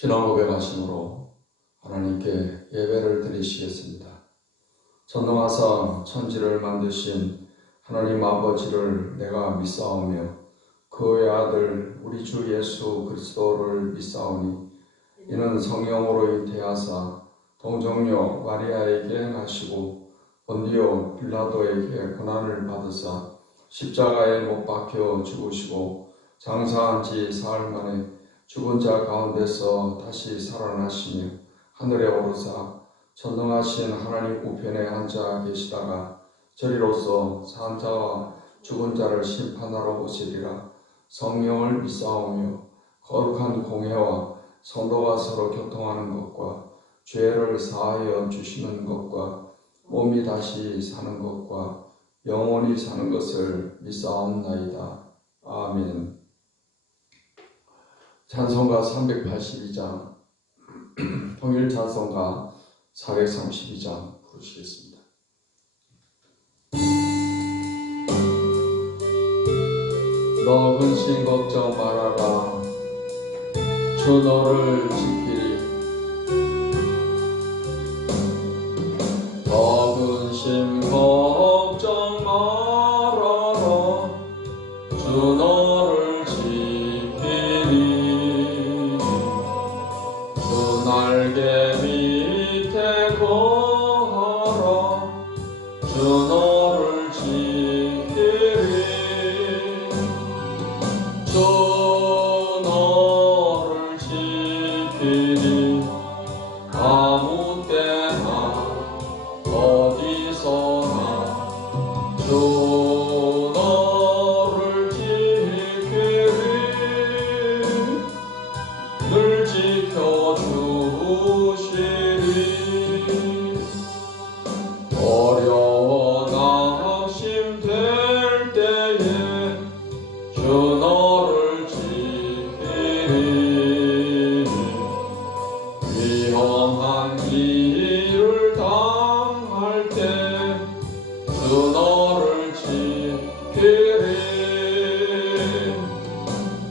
신앙 고백하심으로 하나님께 예배를 드리시겠습니다. 전능하사 천지를 만드신 하나님 아버지를 내가 믿사오며 그의 아들 우리 주 예수 그리스도를 믿사오니 이는 성령으로 잉태하사 동정녀 마리아에게 나시고 본디오 빌라도에게 고난을 받으사 십자가에 못 박혀 죽으시고 장사한 지 사흘 만에 죽은 자 가운데서 다시 살아나시며 하늘에 오르사 전능하신 하나님 우편에 앉아 계시다가 저리로서 산 자와 죽은 자를 심판하러 오시리라. 성령을 믿사오며 거룩한 공회와 성도가 서로 교통하는 것과 죄를 사하여 주시는 것과 몸이 다시 사는 것과 영원히 사는 것을 믿사옵나이다. 아멘. 찬송가 382장, 통일 찬송가 432장 부르시겠습니다. 너 근심 걱정 말아라. 주 너를 지키리. 너 근심 걱정 말아라. 주 너를 지키리. 주 날개 밑에 거하라. 주 너를 지키리. 주 너를 지키리. 아무 때나 어디서나 주 너를 지키리. 늘 지켜주시리. 어려워 낙심될 때에 주 너를 지키리. 위험한 일을 당할 때 주 너를 지키리.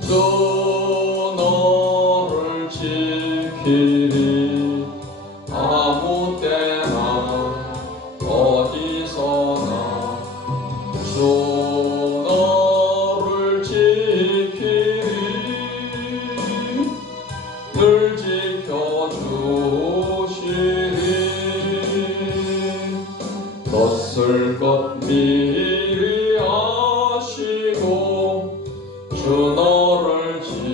주 너를 지키리. 아무 때나 어디서나 주 너를 지키리. 늘 지켜주시리. 덧쓸 것 미리 아시고 주 너를 지키리.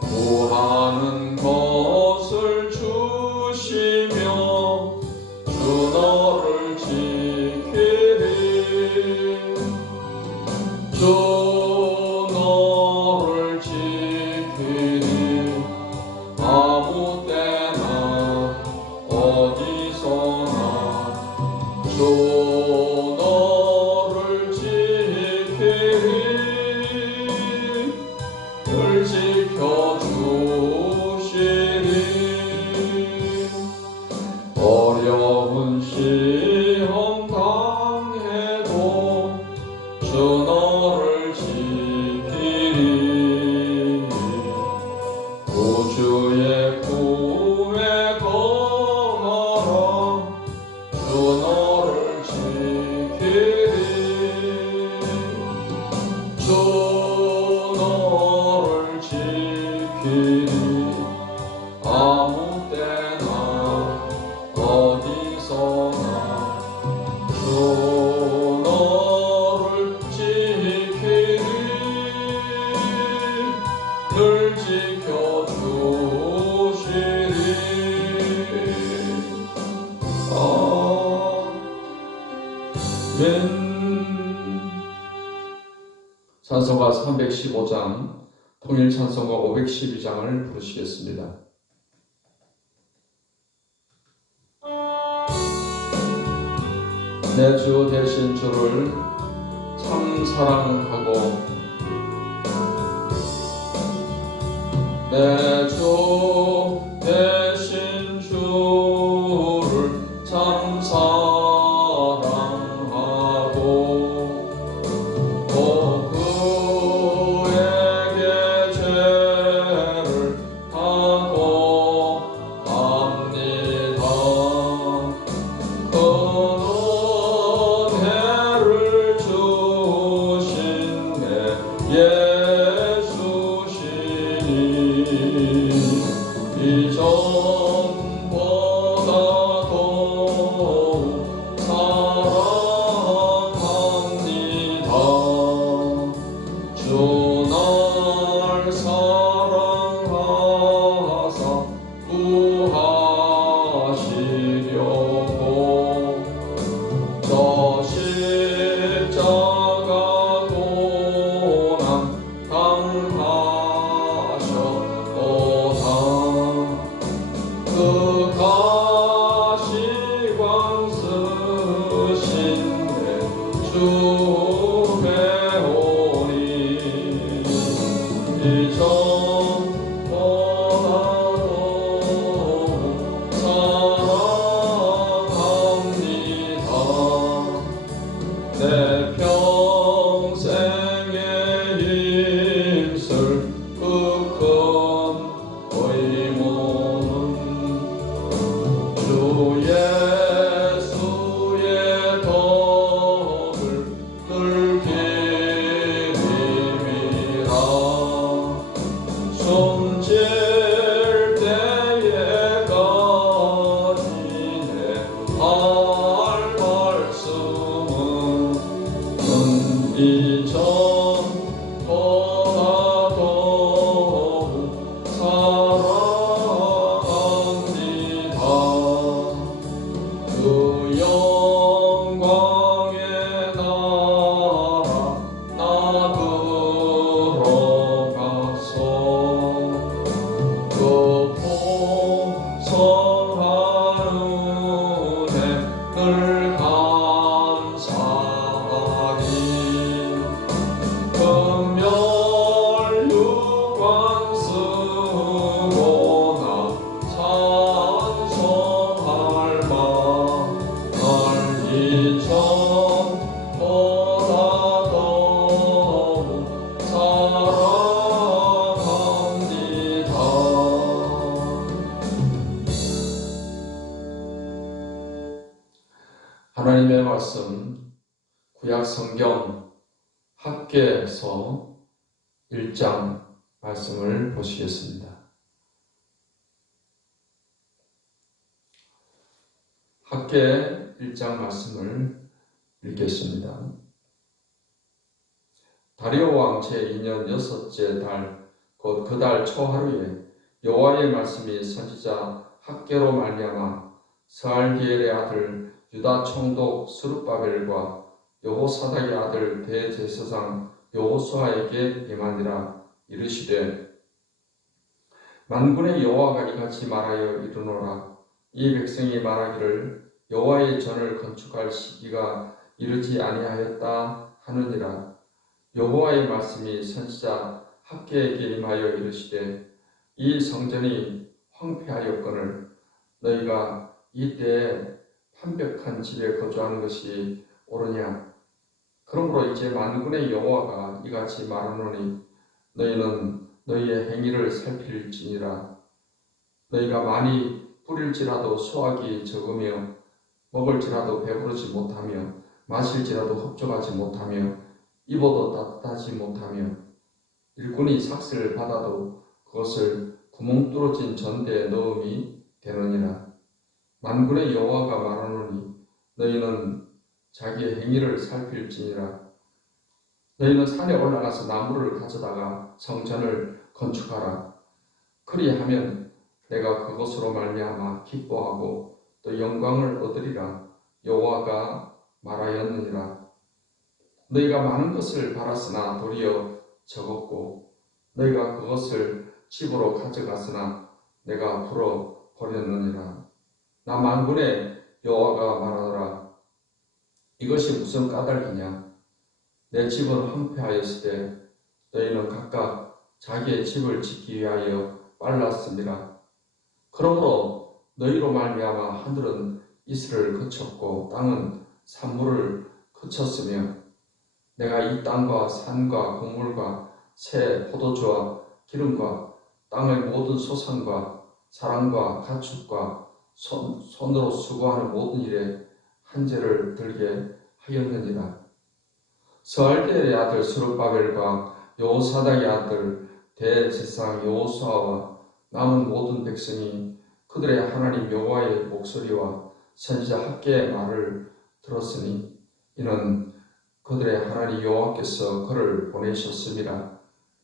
구하는 것을 주시며 주 너를 지키리. 주 너를 지키리. 아무 때나 어디서나 주 너를 지키리. 늘 지켜주시리. 어려운 시험 당해도 주 너를 지키리. 우주의 구에 거하라. 주 너를 지키리. 주 너를 지키리. 아무 때나 어디서나 주 너를 지키리. 늘 지켜주시리. 아멘. 찬송가 315장, 통일 찬송가 512장을 부르시겠습니다. 내 주 되신 주를 참 사랑하고 내 주 되신 주를 참 사랑하고 또 그에게 하나님의 말씀 구약 성경 학개서 1장 말씀을 보시겠습니다. 학개 1장 말씀을 읽겠습니다. 다리오 왕 제2년 6째 달 곧 그 달 초하루에 여호와의 말씀이 선지자 학개로 말미암아 스알디엘의 아들 유다 총독 스룹바벨과 여호사닥의 아들 대제사장 여호수아에게 임하니라. 이르시되 만군의 여호와가 이같이 말하여 이르노라. 이 백성이 말하기를 여호와의 전을 건축할 시기가 이르지 아니하였다 하느니라. 여호와의 말씀이 선지자 학개에게 임하여 이르시되 이 성전이 황폐하였거늘 너희가 이때에 판벽한 집에 거주하는 것이 옳으냐. 그러므로 이제 만군의 여호와가 이같이 말하노니 너희는 너희의 행위를 살필지니라. 너희가 많이 뿌릴지라도 수확이 적으며 먹을지라도 배부르지 못하며 마실지라도 흡족하지 못하며 입어도 따뜻하지 못하며 일꾼이 삭슬을 받아도 그것을 구멍 뚫어진 전대에 넣음이 되느니라. 만군의 여호와가 말하노니 너희는 자기의 행위를 살필지니라. 너희는 산에 올라가서 나무를 가져다가 성전을 건축하라. 그리하면 내가 그것으로 말미암아 기뻐하고 또 영광을 얻으리라. 여호와가 말하였느니라. 너희가 많은 것을 바랐으나 도리어 적었고 너희가 그것을 집으로 가져갔으나 내가 풀어 버렸느니라. 나 만군의 여호와가 말하노라. 이것이 무슨 까닭이냐. 내 집은 황폐하였으되 너희는 각각 자기의 집을 짓기 위하여 빨랐습니다. 그러므로 너희로 말미암아 하늘은 이슬을 그쳤고 땅은 산물을 그쳤으며 내가 이 땅과 산과 곡물과 새 포도주와 기름과 땅의 모든 소산과 사람과 가축과 손으로 수고하는 모든 일에 한죄를 들게 하였느니라. 스알디엘의 아들 스룹바벨과 여호사닥의 아들 대제사장 여호수아와 남은 모든 백성이 그들의 하나님 여호와의 목소리와 선지자 학개의 말을 들었으니 이는 그들의 하나님 여호와께서 그를 보내셨습니다.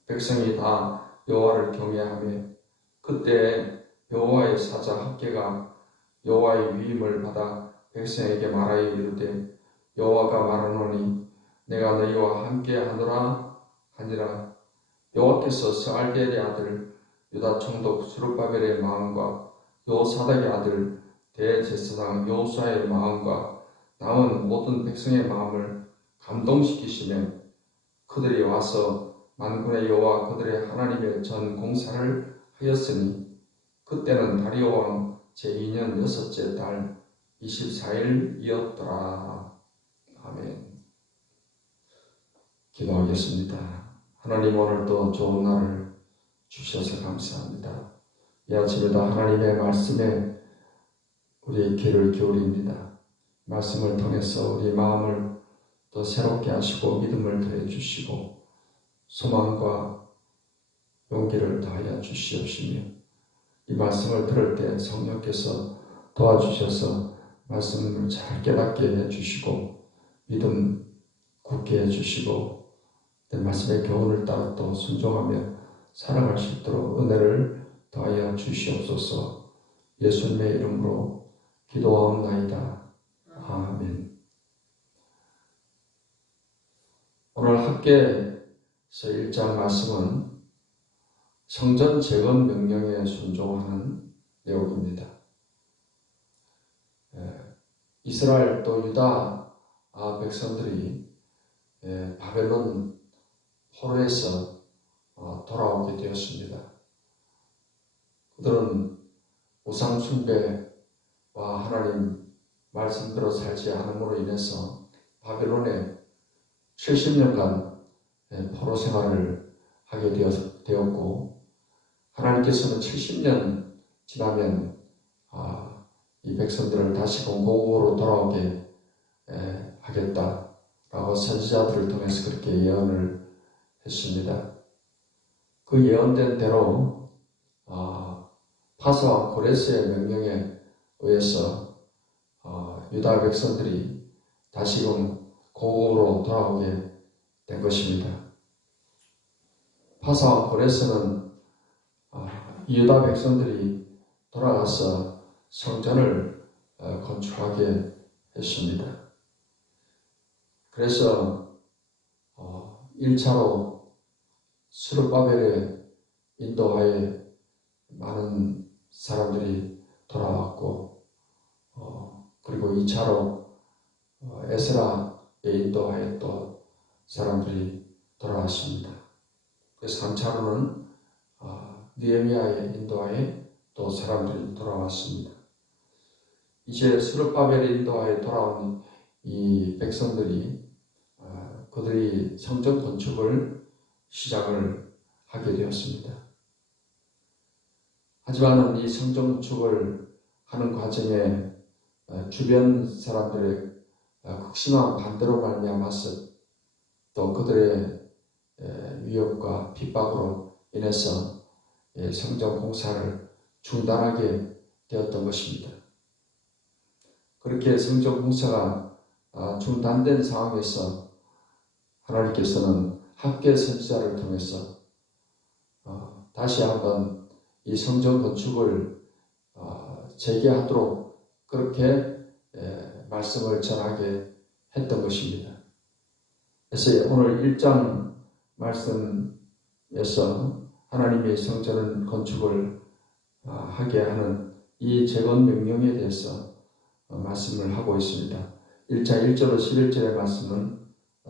백성이 다 여호와를 경외하며 그때 여호와의 사자 학개가 여호와의 위임을 받아 백성에게 말하여 이르되 여호와가 말하노니 내가 너희와 함께 하노라 하니라. 여호와께서 스알디엘의 아들 유다 총독 스룹바벨의 마음과 여호사닥의 아들 대제사장 여호수아의 마음과 남은 모든 백성의 마음을 감동시키시며 그들이 와서 만군의 여호와 그들의 하나님의 전 공사를 하였으니 그때는 다리오 왕 제2년 여섯째 달 24일이었더라. 아멘. 기도하겠습니다. 하나님, 오늘도 좋은 날을 주셔서 감사합니다. 이 아침에도 하나님의 말씀에 우리의 귀를 기울입니다. 말씀을 통해서 우리 마음을 더 새롭게 하시고 믿음을 더해 주시고 소망과 용기를 더하여 주시옵시며, 이 말씀을 들을 때 성령께서 도와주셔서 말씀을 잘 깨닫게 해주시고 믿음 굳게 해주시고 내 말씀의 교훈을 따라 또 순종하며 살아갈 수 있도록 은혜를 더하여 주시옵소서. 예수님의 이름으로 기도하옵나이다. 아멘. 오늘 학개에서 1장 말씀은 성전 재건 명령에 순종하는 내용입니다. 이스라엘 또 유다 백성들이 바벨론 포로에서 돌아오게 되었습니다. 그들은 우상 숭배와 하나님 말씀대로 살지 않음으로 인해서 바벨론에 70년간 포로 생활을 하게 되었고, 하나님께서는 70년 지나면 이 백성들을 다시금 고국으로 돌아오게 하겠다라고 선지자들을 통해서 그렇게 예언을 했습니다. 그 예언된 대로 파사와 고레스의 명령에 의해서 유다 백성들이 다시금 고국으로 돌아오게 된 것입니다. 파사와 고레스는 유다 백성들이 돌아가서 성전을 건축하게 했습니다. 그래서 1차로 스룹바벨의 인도하에 많은 사람들이 돌아왔고, 그리고 2차로 에스라의 인도하에 또 사람들이 돌아왔습니다. 그래서 3차로는 느헤미야의 인도하에 또 사람들이 돌아왔습니다. 이제 스룹바벨의 인도하에 돌아온 이 백성들이 그들이 성전 건축을 시작을 하게 되었습니다. 하지만 이 성전 건축을 하는 과정에 주변 사람들의 극심한 반대로 말미암아서 또 그들의 위협과 핍박으로 인해서 성전 공사를 중단하게 되었던 것입니다. 그렇게 성전 공사가 중단된 상황에서 하나님께서는 학개 선지자를 통해서 다시 한번 이 성전 건축을 재개하도록 그렇게 말씀을 전하게 했던 것입니다. 그래서 오늘 1장 말씀에서 하나님의 성전 건축을 하게 하는 이 재건 명령에 대해서 말씀을 하고 있습니다. 1장 1절로 11절의 말씀은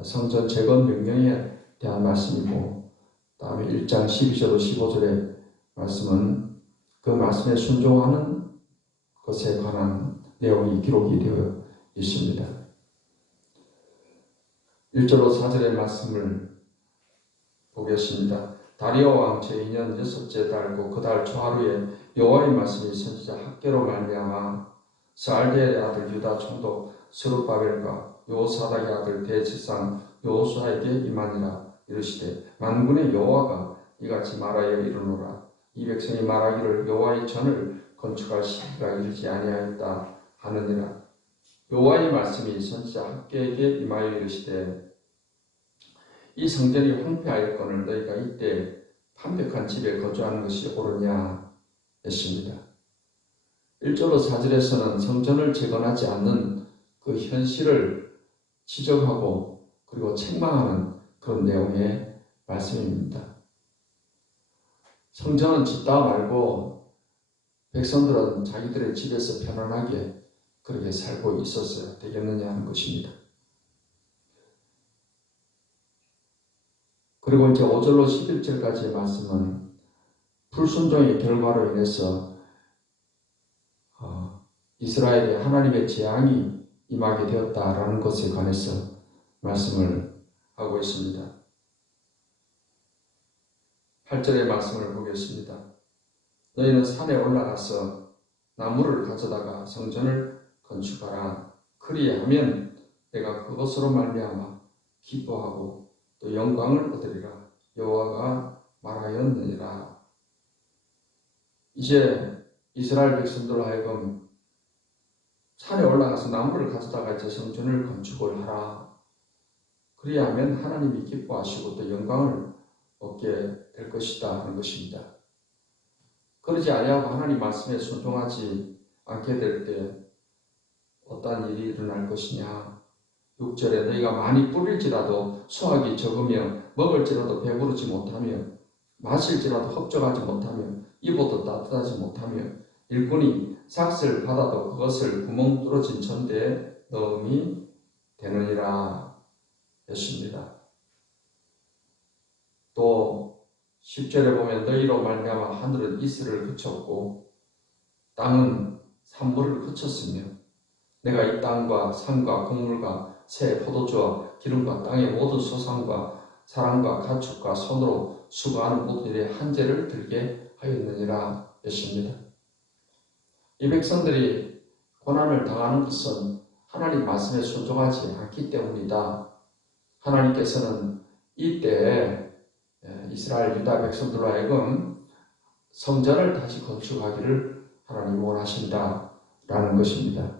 성전 재건 명령에 대한 말씀이고, 다음에 1장 12절로 15절의 말씀은 그 말씀에 순종하는 것에 관한 내용이 기록이 되어 있습니다. 1절로 4절의 말씀을 보겠습니다. 다리오 왕 제2년 여섯째 달고 그 달 초하루에 여호와의 말씀이 선지자 학개로 말미암아 스알디엘의 아들 유다 총독 스룹바벨과 여호사닥의 아들 대제사장 여호수아에게 임하니라. 이르시되 만군의 여호와가 이같이 말하여 이르노라. 이 백성이 말하기를 여호와의 전을 건축할 시기가 이르지 아니하였다 하느니라. 여호와의 말씀이 선지자 학개에게 임하여 이르시되 이 성전이 황폐하였거늘 너희가 이때 판벽한 집에 거주하는 것이 옳으냐 했습니다. 1절로 4절에서는 성전을 재건하지 않는 그 현실을 지적하고 그리고 책망하는 그런 내용의 말씀입니다. 성전은 짓다 말고 백성들은 자기들의 집에서 편안하게 그렇게 살고 있었어야 되겠느냐 하는 것입니다. 그리고 이제 5절로 11절까지의 말씀은 불순종의 결과로 인해서 이스라엘에 하나님의 재앙이 임하게 되었다라는 것에 관해서 말씀을 하고 있습니다. 8절의 말씀을 보겠습니다. 너희는 산에 올라가서 나무를 가져다가 성전을 건축하라. 그리하면 내가 그것으로 말미암아 기뻐하고 또 영광을 얻으리라. 여호와가 말하였느니라. 이제 이스라엘 백성들로 하여금 산에 올라가서 나무를 가져다가 이제 성전을 건축을 하라. 그리하면 하나님이 기뻐하시고 또 영광을 얻게 될 것이다 하는 것입니다. 그러지 아니하고 하나님 말씀에 순종하지 않게 될 때 어떠한 일이 일어날 것이냐. 6절에 너희가 많이 뿌릴지라도 수확이 적으며 먹을지라도 배부르지 못하며 마실지라도 흡족하지 못하며 입어도 따뜻하지 못하며 일꾼이 삭슬 받아도 그것을 구멍 뚫어진 천대에 넣음이 되느니라 했습니다. 또 10절에 보면 너희로 말미암아 하늘은 이슬을 그쳤고 땅은 산물을 그쳤으며 내가 이 땅과 산과 곡물과 새 포도주와 기름과 땅의 모든 소산과 사람과 가축과 손으로 수고하는 모든 일에 한재를 들게 하였느니라 했습니다. 이 백성들이 고난을 당하는 것은 하나님 말씀에 순종하지 않기 때문이다. 하나님께서는 이때에 이스라엘 유다 백성들로 하여금 성전을 다시 건축하기를 하나님 원하신다라는 것입니다.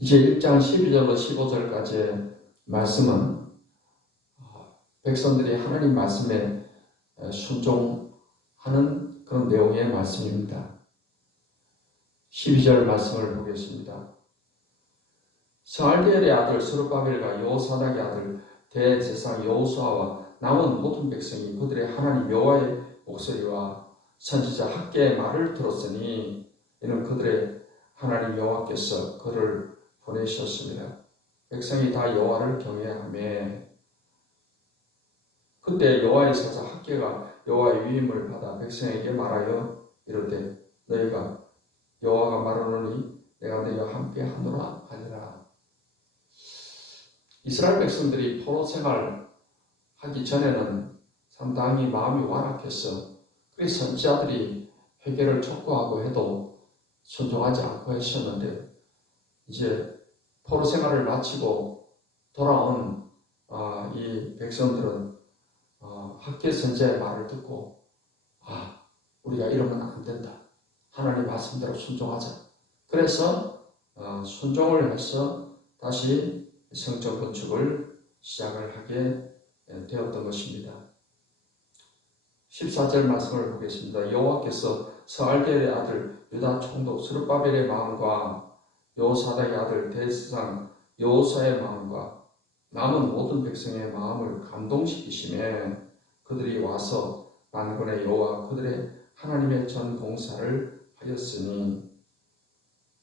이제 1장 12절로 15절까지의 말씀은 백성들이 하나님 말씀에 순종하는 그런 내용의 말씀입니다. 12절 말씀을 보겠습니다. 스알디엘의 아들 스룹바벨과 여호사닥의 아들 대제사장 여호수아와 남은 모든 백성이 그들의 하나님 여호와의 목소리와 선지자 학개의 말을 들었으니 이는 그들의 하나님 여호와께서 그를 보내셨습니다. 백성이 다 여호와를 경외하며 그때 여호와의 사자 학개가 여호와의 위임을 받아 백성에게 말하여 이르되 너희가 여호와가 말하노니 내가 너희와 함께 하노라 하니라. 이스라엘 백성들이 포로 생활 하기 전에는 상당히 마음이 완악해서 그래서 선지자들이 회개를 촉구하고 해도 순종하지 않고 했었는데 이제 포로 생활을 마치고 돌아온 이 백성들은 학개 선지자의 말을 듣고 우리가 이러면 안 된다. 하나님 말씀대로 순종하자. 그래서 순종을 해서 다시 성전 건축을 시작을 하게 되었던 것입니다. 14절 말씀을 보겠습니다. 여호와께서 스알디엘의 아들 유다 총독 스룹바벨의 마음과 여호사닥의 아들 대제사장 여호수아의 마음과 남은 모든 백성의 마음을 감동시키시며 그들이 와서 만군의 여호와 그들의 하나님의 전 봉사를 하였으니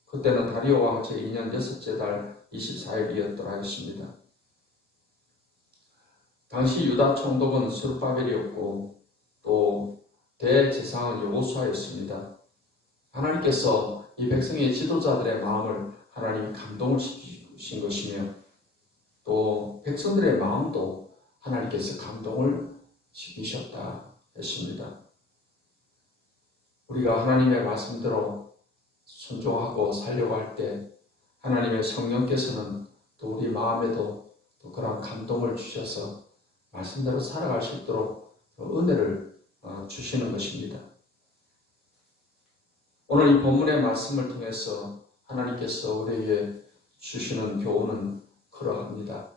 그때는 다리오 왕 제2년 6째 달 24일이었더라 했습니다. 당시 유다 총독은 스룹바벨이었고 또 대제사장은 여호수아였습니다. 하나님께서 이 백성의 지도자들의 마음을 하나님이 감동을 시키신 것이며 또 백성들의 마음도 하나님께서 감동을 시키셨다 했습니다. 우리가 하나님의 말씀대로 순종하고 살려고 할 때 하나님의 성령께서는 또 우리 마음에도 또 그런 감동을 주셔서 말씀대로 살아갈 수 있도록 은혜를 주시는 것입니다. 오늘 이 본문의 말씀을 통해서 하나님께서 우리에게 주시는 교훈은 그러합니다.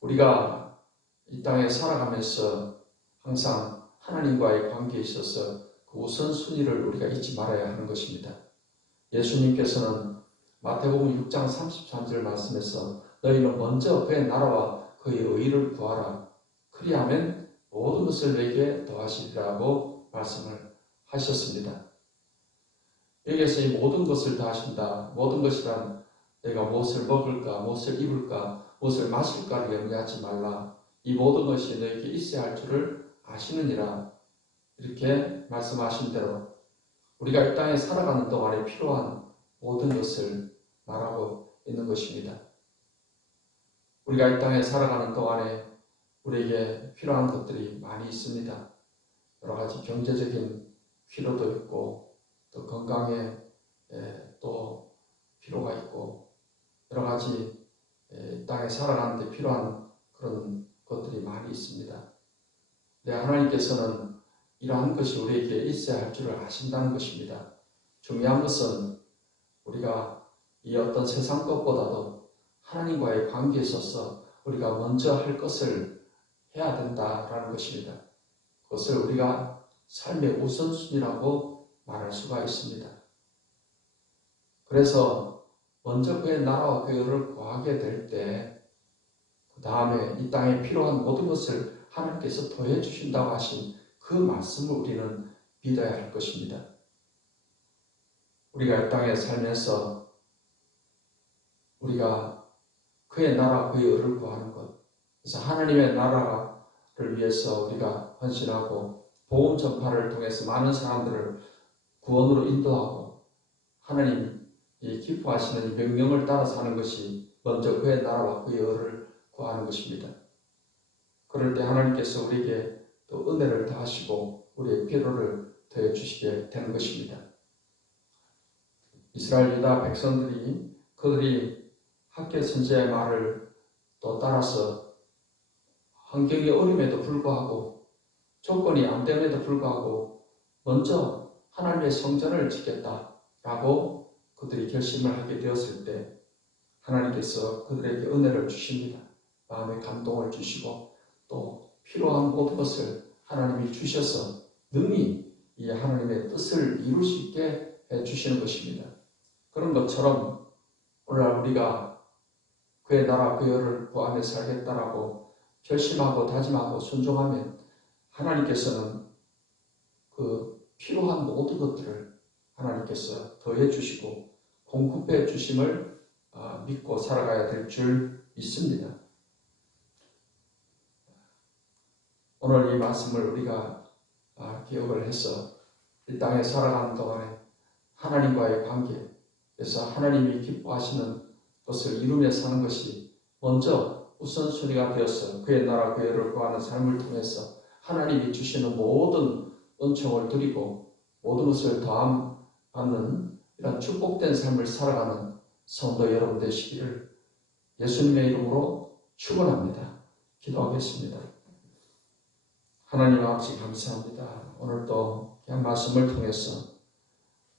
우리가 이 땅에 살아가면서 항상 하나님과의 관계에 있어서 그 우선순위를 우리가 잊지 말아야 하는 것입니다. 예수님께서는 마태복음 6장 33절 말씀에서 너희는 먼저 그의 나라와 그의 의를 구하라. 그리하면 모든 것을 내게 더하시리라고 말씀을 하셨습니다. 여기에서 이 모든 것을 더하신다. 모든 것이란 내가 무엇을 먹을까, 무엇을 입을까, 무엇을 마실까를 염려하지 말라. 이 모든 것이 너에게 있어야 할 줄을 아시느니라. 이렇게 말씀하신 대로 우리가 이 땅에 살아가는 동안에 필요한 모든 것을 말하고 있는 것입니다. 우리가 이 땅에 살아가는 동안에 우리에게 필요한 것들이 많이 있습니다. 여러 가지 경제적인 필요도 있고 또 건강에 또 필요가 있고 여러 가지 이 땅에 살아가는 데 필요한 그런 것들이 많이 있습니다. 하나님께서는 이러한 것이 우리에게 있어야 할 줄을 아신다는 것입니다. 중요한 것은 우리가 이 어떤 세상 것보다도 하나님과의 관계에 있어서 우리가 먼저 할 것을 해야 된다라는 것입니다. 그것을 우리가 삶의 우선순위라고 말할 수가 있습니다. 그래서 먼저 그의 나라와 그의 의를 구하게 될 때 그 다음에 이 땅에 필요한 모든 것을 하나님께서 더해 주신다고 하신 그 말씀을 우리는 믿어야 할 것입니다. 우리가 이 땅에 살면서 우리가 그의 나라, 그의 의를 구하는 것, 그래서 하나님의 나라를 위해서 우리가 헌신하고 복음 전파를 통해서 많은 사람들을 구원으로 인도하고 하나님이 기뻐하시는 이 명령을 따라 사는 것이 먼저 그의 나라와 그의 의를 구하는 것입니다. 그럴 때 하나님께서 우리에게 또 은혜를 더하시고 우리의 필요를 더해 주시게 되는 것입니다. 이스라엘 유다 백성들이 그들이 학개 선지자의 말을 또 따라서 환경이 어림에도 불구하고 조건이 안 됨에도 불구하고 먼저 하나님의 성전을 짓겠다라고 그들이 결심을 하게 되었을 때 하나님께서 그들에게 은혜를 주십니다. 마음의 감동을 주시고 또 필요한 모든 것을 하나님이 주셔서 능히 이 하나님의 뜻을 이룰 수 있게 해주시는 것입니다. 그런 것처럼 오늘날 우리가 그의 나라 그의 의를 구하며 살겠다라고 결심하고 다짐하고 순종하면 하나님께서는 그 필요한 모든 것들을 하나님께서 더해 주시고 공급해 주심을 믿고 살아가야 될 줄 믿습니다. 오늘 이 말씀을 우리가 기억을 해서 이 땅에 살아가는 동안에 하나님과의 관계, 그래서 하나님이 기뻐하시는 것을 이루며 사는 것이 먼저 우선순위가 되어서 그의 나라 그의 의를 구하는 삶을 통해서 하나님이 주시는 모든 은총을 드리고 모든 것을 더함 받는 이런 축복된 삶을 살아가는 성도 여러분 되시기를 예수님의 이름으로 축원합니다. 기도하겠습니다. 하나님 아버지 감사합니다. 오늘도 그냥 말씀을 통해서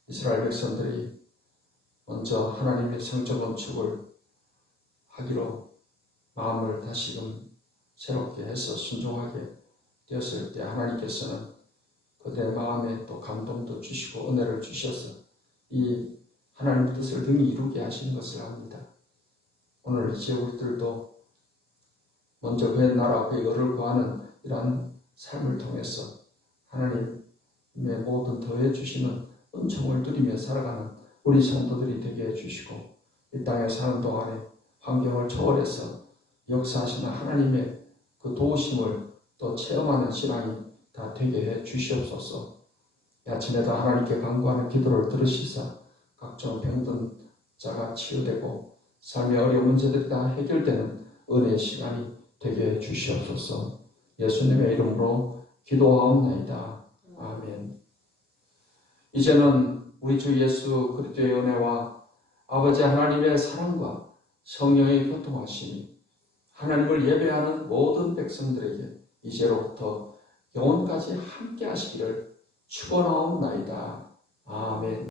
이스라엘 백성들이 먼저 하나님의 성전 건축을 하기로 마음을 다시금 새롭게 해서 순종하게 되었을 때 하나님께서는 그들의 마음에 또 감동도 주시고 은혜를 주셔서 이 하나님의 뜻을 능히 이루게 하시는 것을 압니다. 오늘 이제 우리들도 먼저 그의 나라 그의 의를 구하는 이러한 삶을 통해서 하나님의 모든 더해 주시는 은총을 누리며 살아가는 우리 성도들이 되게 해주시고 이 땅에 사는 동안에 환경을 초월해서 역사하시는 하나님의 그 도우심을 또 체험하는 신앙이 다 되게 해 주시옵소서. 아침에도 하나님께 간구하는 기도를 들으시사 각종 병든 자가 치유되고 삶의 어려운 문제들이 다 해결되는 은혜의 시간이 되게 해 주시옵소서. 예수님의 이름으로 기도하옵나이다. 아멘. 이제는 우리 주 예수 그리스도의 은혜와 아버지 하나님의 사랑과 성령의 교통하심이 하나님을 예배하는 모든 백성들에게 이제로부터 영원까지 함께 하시기를 축원하옵나이다. 아멘.